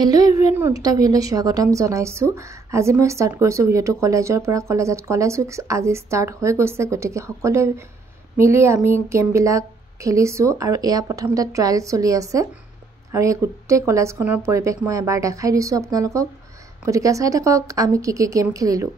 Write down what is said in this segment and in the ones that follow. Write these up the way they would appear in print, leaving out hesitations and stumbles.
Hello everyone মোৰ দুটা ভিডিঅ'লৈ স্বাগতম জনাইছো আজি মই ষ্টাৰ্ট কৰিছো ভিডিঅ'টো কলেজৰ পৰা কলেজ উইক আজি ষ্টাৰ্ট হৈ গৈছে গতিকে সকলোৱে মিলি আমি গেমবিলাক খেলিছো আৰু এয়া প্ৰথমতে ট্ৰায়াল চলি আছে আৰু এই গোটেই কলেজখনৰ পৰিবেশ মই এবাৰ দেখাই দিছো আপোনালোকক গতিকে চাই থাকক আমি কি গেম খেলিলো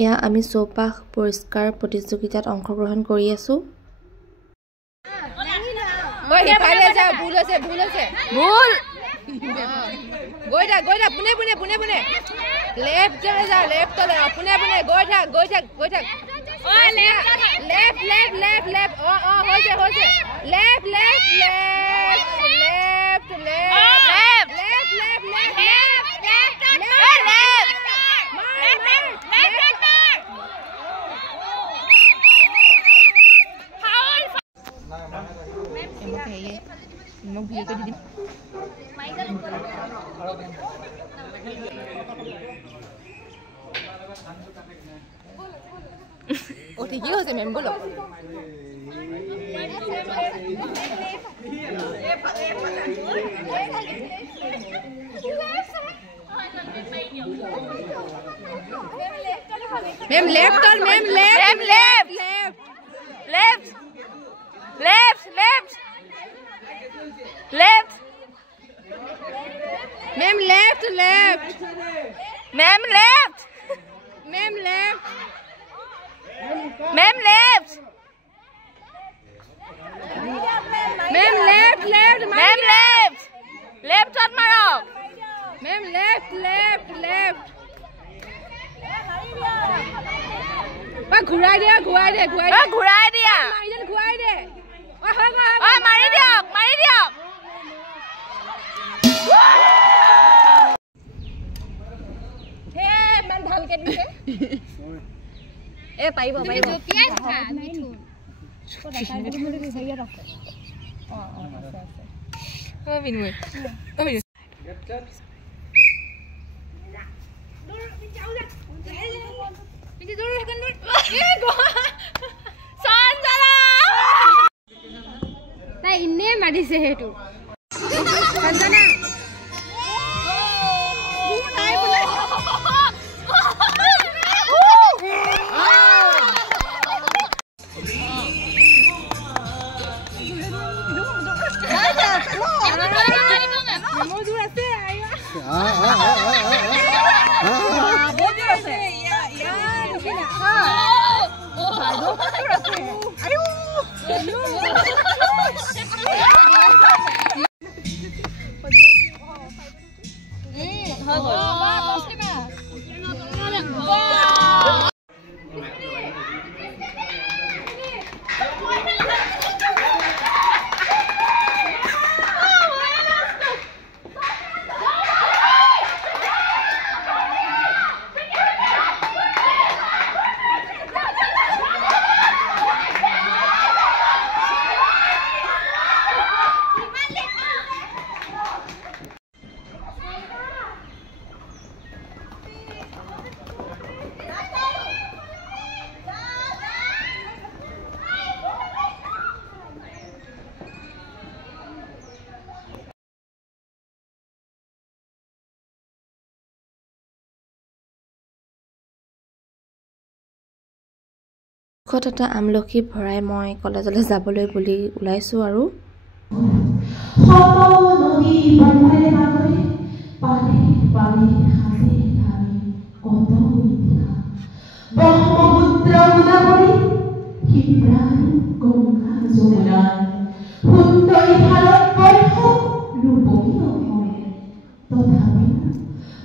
এয়া আমি চৌপাশ পৰিষ্কাৰ প্ৰতিযোগিতাত অংশগ্ৰহণ কৰি আছো ওই ইফালে যা ভুল আছে ভুল গইডা পুনে লেফট যা লেফট তো পুনে গইডা ও লেফট ও হইছে left Mau beli ke di Oh, tinggi ho se mem bolo. Mem left. Mem left. Left shot maro. Mem left. Ba घुराई दिया. Mari diok. He man bhalke dise. ए पाइबो पियाज खा मिठू को দেখা দিবি মুড়ি দিছাইয়া রাখো আছে ও বিনু দূর যাও যা পিছে দূর এখন এ গো সান জালা তাই ইন্নে মারিছে হেটু সঞ্জনা কতটা আমলখি ভৰাই মই কলেজলৈ যাবলৈ বুলি উলাইছো আৰু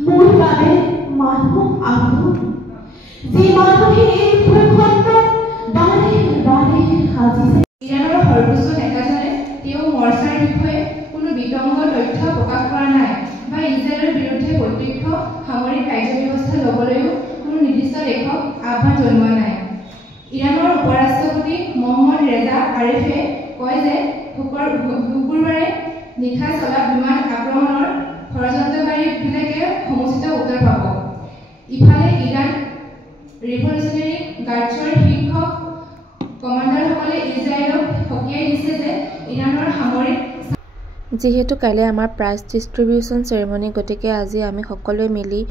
মোৰ বাবে মানুহ আহো যি মানুহে আহ্বান জনোৱা নাই। ইৰাণৰ উপৰাষ্ট্ৰপতি মহম্মদ ৰেজা আৰিফে কয় যে শুকুৰবাৰে নিশা চলা বিমান আক্ৰমণৰ ষড়যন্ত্ৰকাৰীবিলাকে সমুচিত উত্তৰ পাব। ইফালে ইৰাণ ৰিভলিউচনাৰী গাৰ্ডছৰ শীৰ্ষ কমাণ্ডাৰসকলে ইজৰাইলক সকীয়াই দিছে যে ইৰাণৰ সামৰিক যিহেতু কাইলৈ আমাৰ প্ৰাইজ ডিষ্ট্ৰিবিউশ্যন চেৰেমনি, গতিকে আজি আমি সকলোৱে মিলি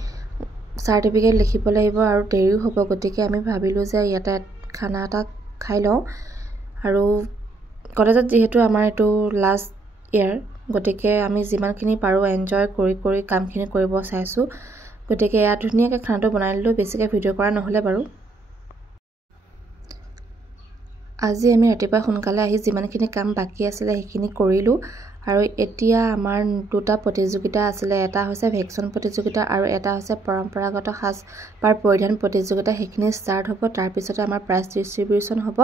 চাৰ্টিফিকেট লিখিব লাগিব আৰু দেৰিও হ'ব। গতিকে আমি ভাবিলোঁ যে ইয়াতে খানা এটা খাই লওঁ। আৰু কলেজত যিহেতু আমাৰ এইটো লাষ্ট ইয়েৰ, গতিকে আমি যিমানখিনি পাৰোঁ এনজয় কৰি কামখিনি কৰিব চাইছোঁ। গতিকে ইয়াত ধুনীয়াকৈ খানাটো বনাই দিলোঁ, বেছিকৈ ভিডিঅ' কৰা নহ'লে বাৰু। আজি আমি ৰাতিপুৱা সোনকালে আহি যিমানখিনি কাম বাকী আছিলে সেইখিনি কৰিলোঁ। আৰু এতিয়া আমাৰ দুটা প্ৰতিযোগিতা আছিলে, এটা হৈছে ভেকশ্যন প্ৰতিযোগিতা আৰু এটা হৈছে পৰম্পৰাগত সাজপাৰ পৰিধান প্ৰতিযোগিতা। সেইখিনি ষ্টাৰ্ট হ'ব, তাৰপিছতে আমাৰ প্ৰাইজ ডিষ্ট্ৰিবিউশ্যন হ'ব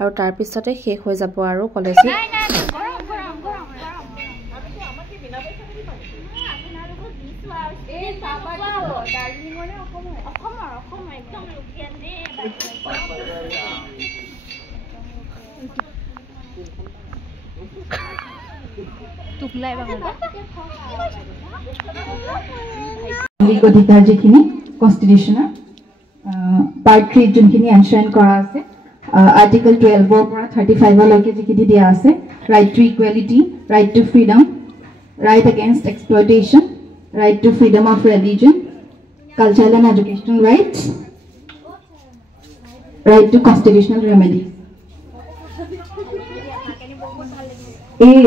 আৰু তাৰপিছতে শেষ হৈ যাব আৰু কলেজত। অধিকাৰ যিখিনি কনষ্টিটিউশ্যনৰ পাৰ্ট 3 যোনখিনি এনশ্ৰাইন কৰা আছে, আৰ্টিকল 12ৰ পৰা 35লৈকে যিখিনি দিয়া আছে, right to equality, right to freedom, right against exploitation, right to freedom of religion, cultural and educational rights, right to constitutional remedies. এই